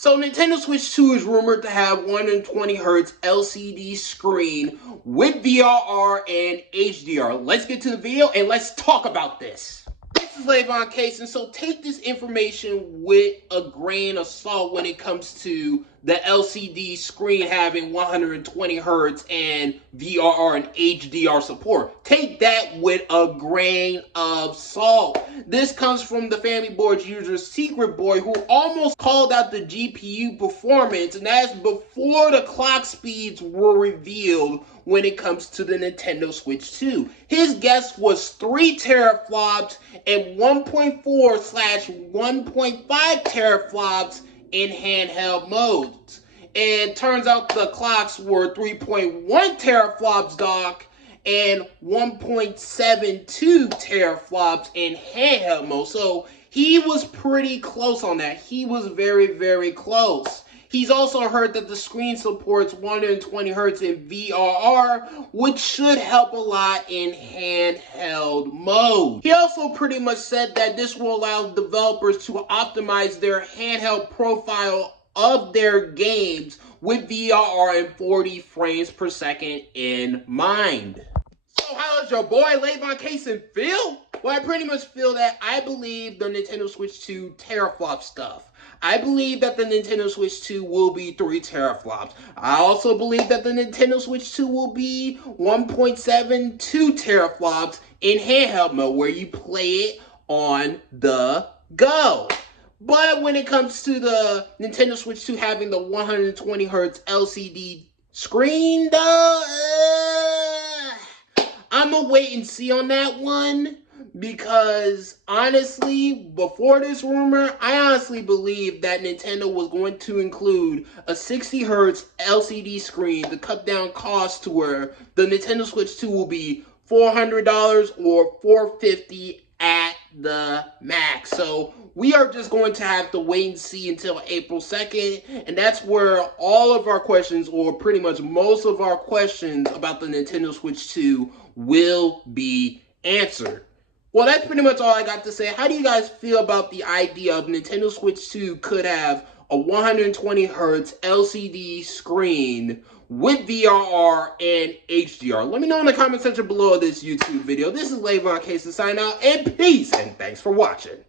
So Nintendo Switch 2 is rumored to have 120Hz LCD screen with VRR and HDR. Let's get to the video and let's talk about this. This is lavoncason, so take this information with a grain of salt when it comes to the LCD screen having 120Hz and VRR and HDR support. Take that with a grain of salt. This comes from the Family Boards user Secret Boy, who almost called out the GPU performance, and that's before the clock speeds were revealed when it comes to the Nintendo Switch 2. His guess was 3 teraflops and 1.4/1.5 teraflops in handheld modes. And turns out the clocks were 3.1 teraflops dock and 1.72 teraflops in handheld mode. So he was pretty close on that. He was very, very close. He's also heard that the screen supports 120Hz in VRR, which should help a lot in handheld mode. He also pretty much said that this will allow developers to optimize their handheld profile of their games with VRR and 40 frames per second in mind. So how does your boy lavoncason feel? Well, I pretty much feel that I believe the Nintendo Switch 2 teraflop stuff. I believe that the Nintendo Switch 2 will be 3 teraflops. I also believe that the Nintendo Switch 2 will be 1.72 teraflops in handheld mode, where you play it on the go. But when it comes to the Nintendo Switch 2 having the 120Hz LCD screen, though, I'm gonna wait and see on that one. Because honestly, before this rumor, I honestly believed that Nintendo was going to include a 60Hz LCD screen to cut down costs to where the Nintendo Switch 2 will be $400 or $450 at the max. So we are just going to have to wait and see until April 2nd. And that's where all of our questions, or pretty much most of our questions about the Nintendo Switch 2 will be answered. Well, that's pretty much all I got to say. How do you guys feel about the idea of Nintendo Switch 2 could have a 120Hz LCD screen with VRR and HDR? Let me know in the comment section below this YouTube video. This is lavoncason signing out, and peace, and thanks for watching.